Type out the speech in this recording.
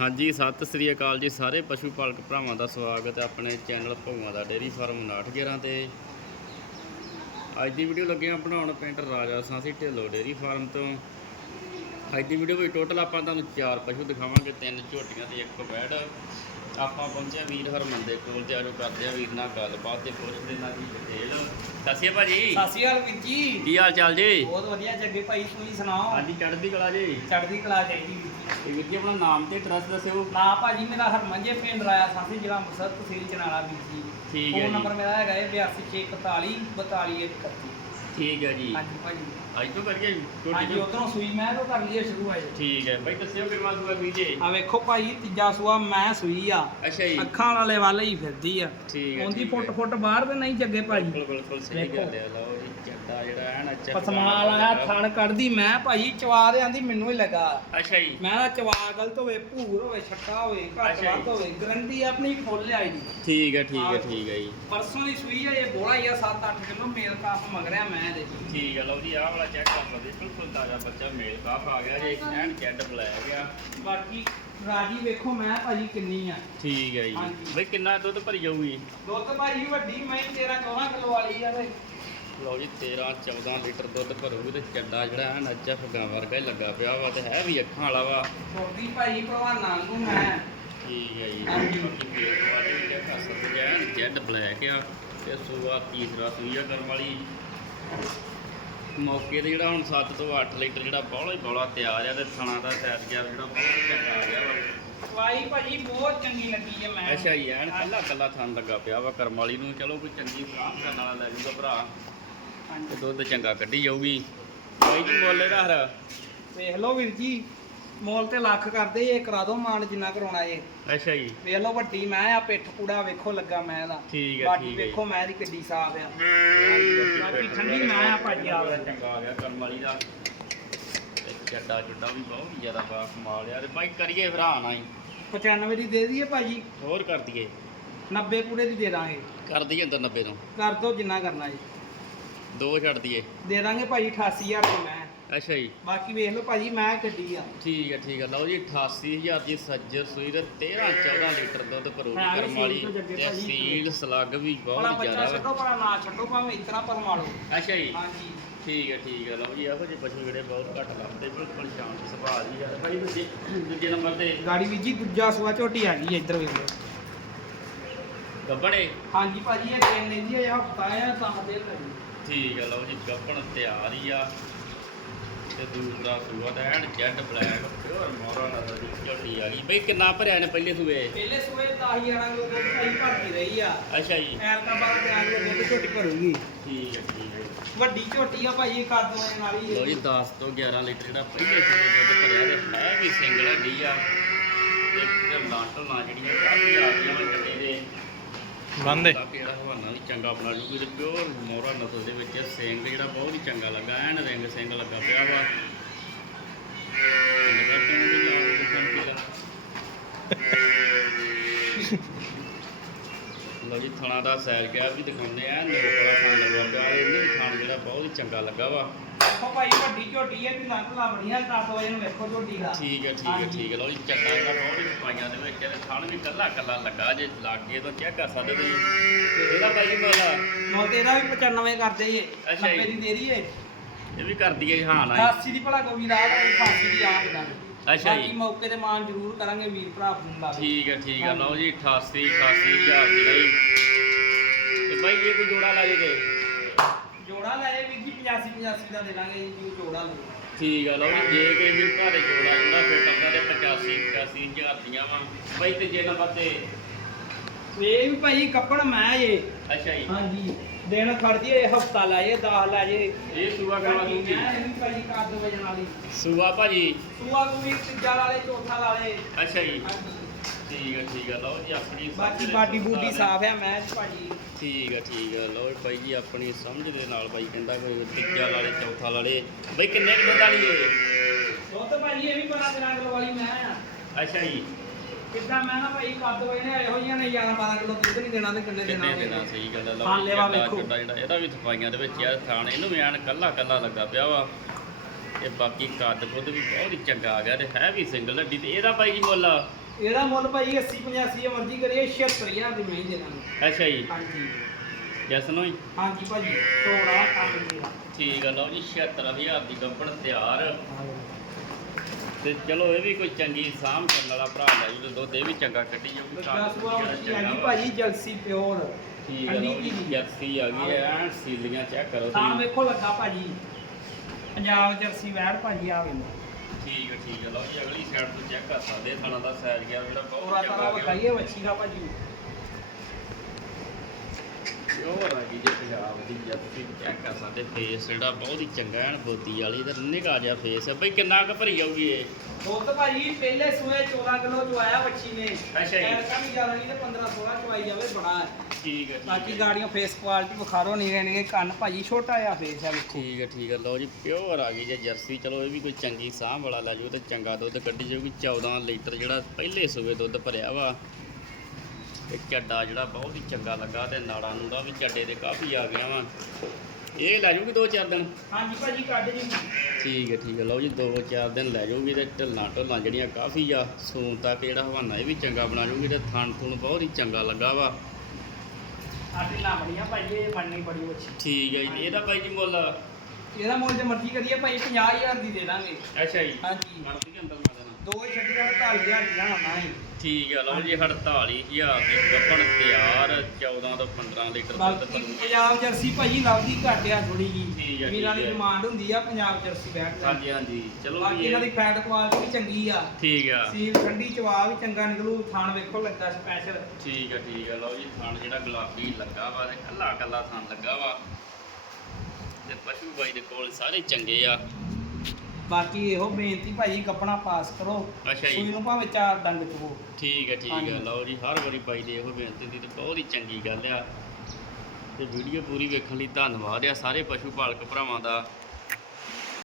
ਹਾਂਜੀ, ਸਤਿ ਸ੍ਰੀ ਅਕਾਲ ਜੀ ਸਾਰੇ ਪਸ਼ੂ ਪਾਲਕ ਭਰਾਵਾਂ ਦਾ ਸਵਾਗਤ ਹੈ ਆਪਣੇ ਚੈਨਲ ਭਗਵਾਂ ਦਾ ਡੇਅਰੀ ਫਾਰਮ 911 ਤੇ। ਅੱਜ ਦੀ ਵੀਡੀਓ ਲੱਗੇ ਹਾਂ ਬਣਾਉਣ ਪਿੰਡ ਰਾਜਾ ਸਾਂਸੀ ਢਿੱਲੋ ਡੇਅਰੀ ਫਾਰਮ ਤੋਂ। ਅੱਜ ਦੀ ਵੀਡੀਓ ਵਿੱਚ ਟੋਟਲ ਆਪਾਂ ਤੁਹਾਨੂੰ ਚਾਰ ਪਸ਼ੂ ਦਿਖਾਵਾਂਗੇ ਤਿੰਨ ਝੋਟੀਆਂ ਤੇ ਇੱਕ ਬੈੜ। ਆਪਾਂ ਪਹੁੰਚੇ ਵੀਰ ਹਰਮਨ ਦੇ ਕੋਲ ਤੇ ਆਜੋ ਕਰਦੇ ਆ ਵੀਰ ਨਾਲ ਗੱਲਬਾਤ ਤੇ ਪੁੱਛਦੇ ਨਾਲ ਦੀ ਡਿਟੇਲ ਅਕਾਲ ਭਾਜੀ। ਅਕਾਲ ਵੀਰ ਜੀ। ਕੀ ਹਾਲ ਚਾਲ ਜੀ? ਬਹੁਤ ਵਧੀਆ ਜੱਗੇ ਭਾਈ ਤੁਸੀਂ ਸੁਣਾਓ? ਹਾਂਜੀ ਚੜ੍ਹਦੀ ਕਲਾ ਜੀ। ਚੜ੍ਹਦੀ ਕਲਾ ਚਾਹੀਦੀ ਤੇ ਵੀਰ ਜੀ ਆਪਣਾ ਨਾਮ ਤੇ ਐਡਰੈਸ ਦੱਸਿਓ। ਨਾ ਭਾਜੀ ਮੇਰਾ ਹਰਮਨ ਜੇ ਪਿੰਡ ਰਾਇਆ ਸਾਸੀ ਜ਼ਿਲ੍ਹਾ ਅੰਮ੍ਰਿਤਸਰ ਤਹਿਸੀਲ ਜਨਾਲਾ ਵੀਰ ਜੀ। ਠੀਕ ਹੈ ਫੋਨ ਨੰਬਰ ਮੇਰਾ ਹੈਗਾ ਹੈ 826141 4231 ਠੀਕ ਹੈ ਜੀ। ਹਾਂਜੀ ਭਾਜੀ। ਅੱਜ ਤੋਂ ਕਰੀਏ ਛੋਟੀ ਹਾਂਜੀ? ਉਧਰੋਂ ਸੂਈ ਮੈਂ ਤੋਂ ਕਰ ਲਈਏ ਸ਼ੁਰੂ ਹੈ ਠੀਕ ਹੈ ਬਾਈ ਦੱਸਿਓ ਕਿੰਨਾ ਸੂਆ ਬੀਜੇ। ਆ ਵੇਖੋ ਭਾਈ ਤੀਜਾ ਸੂਆ ਮੈਂ ਸੂਈ ਆ। ਅੱਛਾ ਜੀ। ਅੱਖਾਂ ਵਾਲੇ ਵੱਲ ਹੀ ਫਿਰਦੀ ਆ। ਠੀਕ ਹੈ ਉਹਦੀ ਠੀਕ ਫੁੱਟ ਹੈ। ਫੁੱਟ ਬਾਹਰ ਤੇ ਨਹੀਂ ਜੱਗੇ ਭਾਜੀ। ਬਿਲਕੁਲ ਬਿਲਕੁਲ ਸਹੀ। ਗੱਲ ਹੈ ਲਓ ਜੀ। ਚੱਡਾ ਜਿਹੜਾ ਹੈ ਨਾ ਚੱਕਾ ਪਸਮਾਲ ਆਇਆ ਥਣ ਕੱਢਦੀ ਮੈਂ ਭਾਈ ਚਵਾ ਦੇ ਆਂਦੀ ਮੈਨੂੰ ਹੀ ਲੱਗਾ। ਅੱਛਾ ਜੀ। ਮੈਂ ਨਾ ਚਵਾ ਗਲਤ ਹੋਵੇ ਭੂਰ ਹੋਵੇ ਛੱਟਾ ਹੋਵੇ ਘੱਟ ਅੱਛਾ ਜੀ। ਵੱਧ ਹੋਵੇ ਗਰੰਟੀ ਆਪਣੀ ਫੁੱਲ ਆਈ ਦੀ ਠੀਕ ਹੈ ਠੀਕ ਹੈ ਠੀਕ ਹੈ ਜੀ। ਪਰਸੋਂ ਦੀ ਸੂਈ ਆ ਇਹ ਬੋਲਾ ਹੀ ਆ 7-8 ਕਿਲੋ ਮੇਲ ਕਾਫ ਮਗਰਿਆ ਮੈਂ ਦੇ ਠੀਕ ਹੈ ਲਓ ਜੀ ਆਹ ਵਾਲਾ ਚੈੱਕ ਕਰ ਸਕਦੇ ਬਿਲਕੁਲ ਤਾਜ਼ਾ ਬੱਚਾ ਮੇਲ ਕਾਫ ਆ ਗਿਆ ਜੀ ਐਨ ਚੈੱਡ ਬਲੈਕ ਗਿਆ ਬਾਕੀ ਰਾਜੀ ਵੇਖੋ ਮੈਂ ਭਾਜੀ ਕਿੰਨੀ ਆ। ਠੀਕ ਹੈ ਜੀ। ਹਾਂਜੀ। ਬਈ ਕਿੰਨਾ ਦੁੱਧ ਭਰੀ ਜਾਊਗੀ? ਦੁੱਧ ਭਾਜੀ ਵੱਡੀ ਮੈਂ 13-14 ਕਿਲੋ ਵਾਲੀ ਆ ਤੇ ਲਓ ਜੀ 13 14 ਲੀਟਰ ਦੁੱਧ ਭਰੂਗੀ ਤੇ ਚੱਡਾ ਜਿਹੜਾ ਹੈ ਨੱਚਾ ਫੁੱਗਾ ਵਰਗਾ ਹੀ ਲੱਗਾ ਪਿਆ ਵਾ ਤੇ ਹੈ ਵੀ ਅੱਖਾਂ ਵਾਲਾ ਵਾ। ਛੋਟੀ ਭਾਜੀ ਭਲਵਾਨਾਂ ਨੂੰ ਮੈਂ। ਠੀਕ ਹੈ ਜੀ। ਬਾਕੀ ਫੇਰ ਕੁਆਲਿਟੀ ਵੀ ਚੈੱਕ ਕਰ ਸਕਦੇ ਐਨ ਜੈਡ ਬਲੈਕ ਆ ਤੇ ਸੂਆ ਤੀਸਰਾ ਸੂਈਆ ਕਰਨ ਵਾਲੀ। ਮੌਕੇ ਤੇ ਜਿਹੜਾ ਹੁਣ 7 ਤੋਂ 8 ਲੀਟਰ ਜਿਹੜਾ ਬੌਲਾ ਹੀ ਬੌਲਾ ਤਿਆਰ ਆ ਤੇ ਥਣਾ ਦਾ ਸਾਈਜ਼ ਗਿਆ ਜਿਹੜਾ ਬਹੁਤ ਚੰਗਾ ਆ ਗਿਆ ਵਾਈ ਭਾਜੀ ਬਹੁਤ ਚੰਗੀ ਲੱਗੀ ਆ ਮੈਂ। ਅੱਛਾ ਜੀ ਐਨ ਕੱਲਾ ਕੱਲਾ ਥਣ ਲੱਗਾ ਪਿਆ ਵਾ ਕਰਮ ਵਾਲੀ ਨੂੰ। ਚਲੋ ਕੋਈ ਚੰਗੀ ਸਾਂਭ ਕਰਨ ਵਾਲਾ ਲੈ ਜੂਗਾ ਭਰਾ। ਤੇ। ਦੁੱਧ ਚੰਗਾ ਕੱਢੀ ਜਾਊਗੀ। ਬਾਈ ਜੀ ਬੋਲੇ ਦਾ ਹਰ। ਵੇਖ ਲਓ ਵੀਰ ਜੀ ਮੋਲ ਤੇ ਲੱਖ ਕਰਦੇ ਇਹ ਕਰਾ ਦੋ ਮਾਨ ਜਿੰਨਾ ਕਰਾਉਣਾ ਏ ਅੱਛਾ ਜੀ। ਵੇਖ ਲਓ ਵੱਡੀ ਮੈਂ ਆ ਪਿੱਠ ਪੂੜਾ ਵੇਖੋ ਲੱਗਾ ਮੈਂ ਦਾ ਠੀਕ ਹੈ ਬਾਕੀ ਠੀਕ ਹੈ ਵੇਖੋ ਮੈਂ ਦੀ ਕਿੱਡੀ ਸਾਫ਼ ਆ। ਬਾਕੀ ਠੰਡੀ ਮੈਂ ਆ ਭਾਜੀ ਆ ਗਿਆ। ਚੰਗਾ ਆ ਗਿਆ ਕਰਮ ਵਾਲੀ ਦਾ। ਤੇ ਚੱਡਾ ਚੁੱਡਾ ਵੀ ਬਹੁਤ ਜ਼ਿਆਦਾ ਬਾ ਕਮਾਲ ਤੇ ਬਾਈ ਕਰੀਏ ਨਾ ਹੀ 95 ਦੀ ਦੇ ਦਈਏ ਭਾਜੀ। ਹੋਰ ਕਰ ਦਈਏ। 90 ਪੂਰੇ ਦੀ ਦੇ ਦਾਂਗੇ। ਕਰ ਦਈਏ ਅੰਦਰ 90 ਤੋਂ। ਕਰ ਦੋ ਜਿੰਨਾ ਕਰਨਾ ਜੀ। ਦੋ ਛੱਡ ਦਈਏ। ਦੇ ਦਾਂਗੇ ਭਾਜੀ 88000 ਦੀ ਮੈਂ। ਅੱਛਾ ਜੀ। ਬਾਕੀ ਵੇਖ ਲਓ ਭਾਜੀ ਮੈਂ ਗੱਡੀ ਆ। ਠੀਕ ਹੈ ਠੀਕ ਹੈ ਲਓ ਜੀ 88000 ਦੀ ਸੱਜਰ ਸੂਈ ਤੇ 13 14 ਲੀਟਰ ਦੁੱਧ ਭਰੂਗੀ ਹੈ ਕਰਮ ਵਾਲੀ ਸੀਲ ਤੋਂ ਜੱਗੇ ਤੇ ਭਾਜੀ। ਸੀਲ ਸਲੱਗ ਵੀ ਭਲਾ ਬਹੁਤ ਬੱਚਾ ਜ਼ਿਆਦਾ ਛੱਡੋ ਵਾ ਭਲਾ ਨਾ ਛੱਡੋ ਭਾਵੇਂ ਇਤਨਾ ਪਰਮਾ ਲਓ ਅੱਛਾ ਜੀ। ਹਾਂਜੀ। ਠੀਕ ਹੈ ਠੀਕ ਹੈ ਲਓ ਜੀ ਇਹੋ ਜਿਹੇ ਪਸ਼ੂ ਜਿਹੜੇ ਬਹੁਤ ਘੱਟ ਲੱਭਦੇ ਬਿਲਕੁਲ ਸ਼ਾਂਤ ਸੁਭਾਅ ਦੀ ਆ। ਤੇ ਭਾਈ ਦੂਜੇ ਦੂਜੇ ਨੰਬਰ ਤੇ ਗਾੜੀ ਵੀ ਜੀ ਦੂਜਾ ਸੂਆ ਝੋਟੀ ਆ ਗਈ ਇੱਧਰ ਵੇਖ ਲਓ। ਗੱਬੜੇ ਹਾਂਜੀ ਭਾਜੀ ਇਹ ਦਿਨ ਨੇ ਜੀ ਇਹ ਹਫਤਾ ਆ ਤਾਂ ਦੇ ਲਈ ਠੀਕ ਹੈ ਲਓ ਜੀ ਗੱਬਣ ਤਿਆਰ ਹੀ ਆ। ਤੇ ਦੂਸਰਾ ਸੂਆ ਤਾਂ ਐਨ ਜੈਡ ਬਲੈਕ ਪਿਓਰ ਮੋਰਾ ਦਾ ਦੀ ਝੋਟੀ ਆ ਗਈ। ਬਈ ਕਿੰਨਾ ਭਰਿਆ ਨੇ ਪਹਿਲੇ ਸੂਏ? ਪਹਿਲੇ ਸੂਏ 10 11 ਕਿਲੋ ਦੁੱਧ ਭਾਈ ਭਰਦੀ ਰਹੀ ਆ। ਅੱਛਾ ਜੀ। ਐਰ ਤਾਂ ਬਾਅਦ ਤੇ ਆ ਕੇ ਦੁੱਧ ਝੋਟੀ ਭਰੂਗੀ। ਠੀਕ ਹੈ ਠੀਕ ਹੈ ਵੱਡੀ ਝੋਟੀ ਆ ਭਾਈ ਕੱਦ ਵਾਲੀ ਲਓ ਜੀ 10 ਤੋਂ 11 ਲੀਟਰ ਜਿਹੜਾ ਪਹਿਲੇ ਸੂਏ ਦੁੱਧ ਭਰਿਆ ਤੇ ਹੈ ਵੀ ਸਿੰਗਲ ਹੱਡੀ ਆ। ਤੇ ਢੱਲਾਂ ਜਿਹੜੀਆਂ ਕਾਫੀ ਆ ਗਈਆਂ ਗੱਡੀ ਦੇ ਬੰਦੇ। ਜਿਹੜਾ ਹਵਾਨਾ ਵੀ ਚੰਗਾ ਬਣਾ ਜੂਗੀ ਤੇ ਪਿਓਰ ਮੋਰਾ ਨਸਲ ਦੇ ਵਿੱਚ ਸਿੰਘ ਜਿਹੜਾ ਬਹੁਤ ਹੀ ਚੰਗਾ ਲੱਗਾ, ਐਨ ਰਿੰਗ ਸਿੰਘ ਲੱਗਾ ਪਿਆ ਵਾ ਤੇ ਬੈਠਣ ਨੂੰ ਵੀ ਲਾ ਕੇ ਦਿਖਣ ਕੀ ਲਓ ਜੀ ਥਣਾ ਦਾ ਸੈਰ ਗਿਆ ਵੀ ਦਿਖਾਉਂਦੇ ਆ ਨਰੋਕਲਾ ਥਾਣ ਲੱਗਾ ਪਿਆ ਇਹਨੇ ਵੀ ਥਾਣ ਜਿਹੜਾ ਬਹੁਤ ਹੀ ਚੰਗਾ ਲੱਗਾ ਵਾ। ਦੇਖੋ ਭਾਈ ਵੱਡੀ ਝੋਟੀ ਹੈ ਤੇ ਲੱਤ ਲਾ ਬੜੀਆਂ 10 ਵਜੇ ਨੂੰ ਵੇਖੋ ਝੋਟੀ ਦਾ। ਠੀਕ ਹੈ ਠੀਕ ਹੈ ਠੀਕ ਹੈ ਲਓ ਜੀ ਚੱਕਾ ਜਿਹੜਾ ਬਹੁਤ ਹੀ ਸਫਾਈਆਂ ਦੇ ਵਿੱਚ ਇਹਦੇ ਥਣ ਵੀ ਕੱਲਾ ਕੱਲਾ ਲੱਗਾ ਜੇ ਲਾਗੇ ਤੋਂ ਚੈੱਕ ਕਰ ਸਕਦੇ ਤੁਸੀਂ? ਤੇ ਇਹਦਾ ਜੀ ਮੁੱਲ ਮੁੱਲ ਤੇ ਇਹਦਾ ਵੀ 95 ਕਰਦੇ ਜੇ ਅੱਛਾ ਜੀ। 90 ਦੀ ਦੇ ਦਈਏ ਇਹ ਵੀ ਕਰ ਦਈਏ ਹਾਂ ਨਾ 88 ਦੀ ਭਲਾ ਕੋਈ ਰਾਹ ਦਾ 88 ਦੀ ਆਪ ਦਾ। ਅੱਛਾ ਜੀ। ਬਾਕੀ ਮੌਕੇ ਤੇ ਮਾਨ ਜ਼ਰੂਰ ਕਰਾਂਗੇ ਵੀਰ ਭਰਾ ਫੋਨ ਲਾ ਕੇ। ਠੀਕ ਹੈ ਠੀਕ ਹੈ। ਲਓ ਜੀ 88 88000 ਦੀ ਲਈ ਤੇ ਬਾਈ ਇਹ ਕੋਈ ਜੋੜਾ ਲਾ ਜੇ ਜੋੜਾ ਲਏ ਵੀਰ ਜੀ 85 85 ਦਾ ਦੇ ਦਾਂਗੇ ਜੀ ਜੋੜਾ ਲਓ ਠੀਕ ਹੈ ਲਓ ਜੀ ਜੇ ਕੋਈ ਵੀ ਭਾਰੇ ਜੋੜਾ ਜਿਹੜਾ ਫਿਰ ਟੰਗਾ ਦੇ 85 85000 ਦੀਆਂ ਵਾ। ਬਾਈ ਤੇ ਜੇ ਨੰਬਰ ਤੇ ਇਹ ਵੀ ਭਾਈ ਕੱਪੜ ਮੈਂ ਜੇ। ਅੱਛਾ ਜੀ। ਹਾਂਜੀ। ਦਿਨ ਖੜਦੀ ਏ ਹਫਤਾ ਲੈ ਜੇ 10 ਲੈ ਜੇ। ਇਹ ਸੂਆ ਕਰਵਾ ਦੂੰਗੀ ਇਹ ਭਾਈ ਵਜਣ ਵਾਲੀ। ਸੂਆ ਭਾਜੀ? ਸੂਆ ਨੂੰ ਵੀ ਤੀਜਾ ਵਾਲੇ ਚੌਥਾ ਵਾਲੇ ਅੱਛਾ ਜੀ। ਠੀਕ ਹੈ ਠੀਕ ਹੈ ਲਓ ਜੀ ਆਪਣੀ ਬਾਕੀ ਦੇ ਬਾਡੀ ਹੈ। ਸਾਫ਼ ਆ ਮੈਂ ਭਾਜੀ। ਠੀਕ ਹੈ ਠੀਕ ਹੈ ਲਓ ਬਾਈ ਜੀ ਆਪਣੀ ਸਮਝ ਦੇ ਨਾਲ ਬਾਈ ਕਹਿੰਦਾ ਕੋਈ ਤੀਜਾ ਲਾਲੇ ਚੌਥਾ ਲਾਲੇ ਬਾਈ ਕਿੰਨੇ ਕਿਲੋ ਵਾਲੀ ਏ ਦੁੱਧ ਭਾਜੀ ਇਹ ਵੀ ਬੜਾ ਤੇਰਾ ਕਿਲੋ ਵਾਲੀ ਮੈਂ। ਆ ਅੱਛਾ ਜੀ। ਕਿੱਦਾਂ? ਮੈਂ ਨਾ ਭਾਈ ਕੱਦ ਵਜੇ ਨੇ ਇਹੋ ਜਿਹੀਆਂ ਨੇ 11 12 ਕਿਲੋ ਦੁੱਧ ਨਹੀਂ ਦੇਣਾ ਤੇ ਕਿੰਨੇ ਦੇਣਾ ਕਿੰਨੇ ਦਿਨਾਂ ਸਹੀ ਗੱਲ ਹੈ ਹਾਂ, ਲਓ ਜੀ, ਲੇਵਾ ਵੇਖੋ। ਚੱਡਾ ਜਿਹੜਾ ਇਹਦਾ ਵੀ ਸਫਾਈਆਂ ਦੇ ਵਿੱਚ ਯਾਰ ਥਾਣ ਇਹਨੂੰ ਵੀ ਐਨ ਕੱਲਾ ਕੱਲਾ ਲੱਗਾ ਪਿਆ ਵਾ। ਤੇ ਬਾਕੀ ਕੱਦ ਕੁੱਦ ਵੀ ਬਹੁਤ ਹੀ ਚੰਗਾ ਆ ਗਿਆ ਤੇ ਹੈ ਵੀ ਸਿੰਗਲ ਹੱਡੀ ਤੇ ਇਹਦਾ ਬਾਈ ਜੀ ਮੁੱਲ ਇਹਦਾ ਮੁੱਲ ਭਾਜੀ 80 85 ਮਰਜ਼ੀ ਕਰੀਏ 76000 ਦੀ ਮੈਂ ਦੇ ਦਾਂਗੇ। ਅੱਛਾ ਜੀ। ਹਾਂਜੀ। ਜਸ ਨੂੰ ਹੀ ਹਾਂਜੀ ਭਾਜੀ ਤੋੜਾ ਕੰਮ ਮੇਰਾ ਠੀਕ ਆ ਲਓ ਜੀ 76000 ਦੀ ਗੱਬੜ ਤਿਆਰ। ਤੇ ਚਲੋ ਇਹ ਵੀ ਕੋਈ ਚੰਗੀ ਸਾਂਭ ਕਰਨ ਵਾਲਾ ਭਰਾ ਲੈ ਜੀ ਦੁੱਧ ਇਹ ਵੀ ਚੰਗਾ ਕੱਢੀ ਜਾਊਗੀ ਦਸ ਸਵਾ ਜਿਹੜਾ ਮੱਛੀ ਚੰਗਾ ਹੈਗੀ ਵਾ। ਭਾਜੀ ਜਲਸੀ ਪਿਓਰ ਠੀਕ ਆ ਠੰਡੀ ਲਓ ਜੀ। ਧੀ। ਜਰਸੀ ਆ ਗਈ ਐ ਐਨ ਸੀਲੀਆਂ ਚੈੱਕ ਕਰੋ ਤਾਂ ਤੁਸੀਂ। ਵੇਖੋ ਲੱਗਾ ਭਾਜੀ। ਪੰਜਾਬ ਜਰਸੀ ਵੈੜ ਭਾਜੀ ਆ ਵੇਲੋ ਠੀਕ ਹੈ ਠੀਕ ਹੈ ਲਓ ਜੀ ਅਗਲੀ ਸਾਈਡ ਤੋਂ ਚੈੱਕ ਕਰ ਸਕਦੇ ਆ ਥਣਾ ਦਾ ਸਾਈਜ਼ ਗਿਆ ਜਿਹੜਾ ਤੋਰਾ ਬਹੁਤ ਤਾਰਾ ਚੰਗਾ ਵਿਖਾਈਏ ਵੱਛੀ ਦਾ ਭਾਜੀ। ਪਿਓਰ ਆ ਗਈ ਜੇ। ਪੰਜਾਬ ਦੀ ਜਰਸੀ ਚੈੱਕ ਕਰ ਸਕਦੇ ਫੇਸ ਜਿਹੜਾ ਬਹੁਤ ਹੀ ਚੰਗਾ ਐਨ ਬੋਤੀ ਵਾਲੀ ਤੇ ਨਿਕਾ ਜਿਹਾ ਫੇਸ ਹੈ ਬਈ ਕਿੰਨਾ ਕੁ ਭਰੀ ਜਾਊਗੀ ਇਹ? ਦੁੱਧ ਭਾਜੀ ਪਹਿਲੇ ਸੂਏ 14 ਕਿਲੋ ਚਵਾਇਆ ਵੱਛੀ ਨੇ। ਅੱਛਾ ਜੀ। ਐਰਕਾ ਵੀ ਜ਼ਿਆਦਾ ਨਹੀਂ ਤੇ 15 16 ਚਵਾਈ ਜਾਵੇ ਬੜਾ ਹੈ। ਠੀਕ ਹੈ ਠੀਕ ਬਾਕੀ ਹੈ। ਗਾੜੀਆਂ ਫੇਸ ਕੁਆਲਿਟੀ ਵਿਖਾਰੋ ਨਹੀਂ ਨੇ ਕੰਨ ਭਾਜੀ ਛੋਟਾ ਜਿਹਾ ਫੇਸ ਆ ਵੇਖੋ। ਠੀਕ ਹੈ ਠੀਕ ਹੈ। ਲਓ ਜੀ ਪਿਓਰ ਆ ਗਈ ਜੇ ਜਰਸੀ। ਚਲੋ ਇਹ ਵੀ ਕੋਈ ਚੰਗੀ ਸਾਂਭ ਵਾਲਾ ਲੈ ਜਾਊ ਤੇ ਚੰਗਾ ਦੁੱਧ ਕੱਢੀ ਜਾਊਗੀ। 14 ਲੀਟਰ ਜਿਹੜਾ ਪਹਿਲੇ ਸੂਏ ਦੁੱਧ ਭਰਿਆ ਵਾ। ਤੇ ਚੱਡਾ ਜਿਹੜਾ ਬਹੁਤ ਹੀ ਚੰਗਾ ਲੱਗਾ ਤੇ ਨਾੜਾ ਨੂੜਾ ਵੀ ਚੱਡੇ ਦੇ ਕਾਫੀ ਆ ਗਿਆ ਵਾ। ਇਹ ਲੈ ਜਾਊਗੀ ਦੋ ਚਾਰ ਦਿਨ? ਹਾਂਜੀ ਭਾਜੀ ਕੱਢ ਜੀ। ਠੀਕ ਹੈ ਠੀਕ ਹੈ। ਲਓ ਜੀ ਦੋ ਚਾਰ ਦਿਨ ਲੈ ਜਾਊਗੀ ਤੇ ਢਿੱਲਾਂ ਢੋਲਾਂ ਜਿਹੜੀਆਂ ਕਾਫੀ ਆ ਸੂਨ ਤੱਕ ਜਿਹੜਾ ਹਵਾਨਾ ਇਹ ਵੀ ਚੰਗਾ ਬਣਾ ਜਾਊਗੀ ਤੇ ਥਣ ਥੁਣ ਬਹੁਤ ਹੀ ਚੰਗਾ ਲੱਗਾ ਵਾ। ਸਾਡੀ ਲਾ ਬੜੀਆਂ ਭਾਜੀ ਇਹ ਬਣਨੀ ਬੜੀ ਵੱਛੀ ਠੀਕ ਹੈ ਜੀ ਇਹਦਾ ਬਾਈ ਜੀ ਮੁੱਲ? ਇਹਦਾ ਮੁੱਲ ਜੇ ਮਰਜ਼ੀ ਕਰੀਏ ਭਾਈ 50000 ਦੀ ਦੇ ਦਾਂਗੇ। ਅੱਛਾ ਜੀ। ਹਾਂਜੀ। ਦੇ ਅੰਦਰ ਦੇਣਾ ਦੋ ਹੀ ਛੱਡੀਆਂ 40000 ਦੀ ਲੈਣਾ ਹੈ ਠੀਕ ਹੈ ਲਓ ਜੀ 48000 ਦੀ ਗੱਪਣ ਤਿਆਰ 14 ਤੋਂ 15 ਲੀਟਰ ਦੁੱਧ ਬਾਕੀ। ਪੰਜਾਬ ਜਰਸੀ ਭਾਜੀ ਲੱਭਦੀ ਘੱਟ ਆ ਥੋੜੀ ਜੀ। ਠੀਕ ਵੀਰਾਂ ਦੀ। ਡਿਮਾਂਡ ਹੁੰਦੀ ਆ ਪੰਜਾਬ ਜਰਸੀ ਬੈਠ ਹਾਂਜੀ ਹਾਂਜੀ ਚਲੋ ਬਾਕੀ ਇਹਨਾਂ ਦੀ ਇਹ- ਫੈਟ ਕੁਆਲਿਟੀ ਵੀ ਚੰਗੀ ਆ। ਠੀਕ ਆ। ਸੀਲ ਠੰਡੀ ਚਵਾ ਵੀ ਚੰਗਾ ਨਿਕਲੂ ਥਾਣ ਵੇਖੋ ਲੱਗਾ ਸਪੈਸ਼ਲ ਠੀਕ ਹੈ ਠੀਕ ਹੈ ਲਓ ਜੀ ਥਣ ਜਿਹੜਾ ਗੁਲਾਬੀ ਲੱਗਾ ਵਾ ਤੇ ਕੱਲਾ ਕੱਲਾ ਥਣ ਲੱਗਾ ਵਾ। ਤੇ ਪਸ਼ੂ ਬਾਈ ਦੇ ਕੋਲ ਸਾਰੇ ਚੰਗੇ ਆ। ਬਾਕੀ ਇਹੋ ਬੇਨਤੀ ਭਾਜੀ ਕੱਪਣਾ ਪਾਸ ਕਰੋ। ਅੱਛਾ ਜੀ। ਸੂਈ ਨੂੰ ਭਾਵੇਂ ਚਾਰ ਡੰਗ ਚਵੋ ਠੀਕ ਹੈ ਠੀਕ ਹਾਂਜੀ। ਹੈ ਲਓ ਜੀ ਹਰ ਵਾਰੀ ਬਾਈ ਦੀ ਇਹੋ ਬੇਨਤੀ ਦੀ ਤੇ ਬਹੁਤ ਹੀ ਚੰਗੀ ਗੱਲ ਆ। ਤੇ ਵੀਡੀਓ ਪੂਰੀ ਵੇਖਣ ਲਈ ਧੰਨਵਾਦ ਆ। ਸਾਰੇ ਪਸ਼ੂ ਪਾਲਕ ਭਰਾਵਾਂ ਦਾ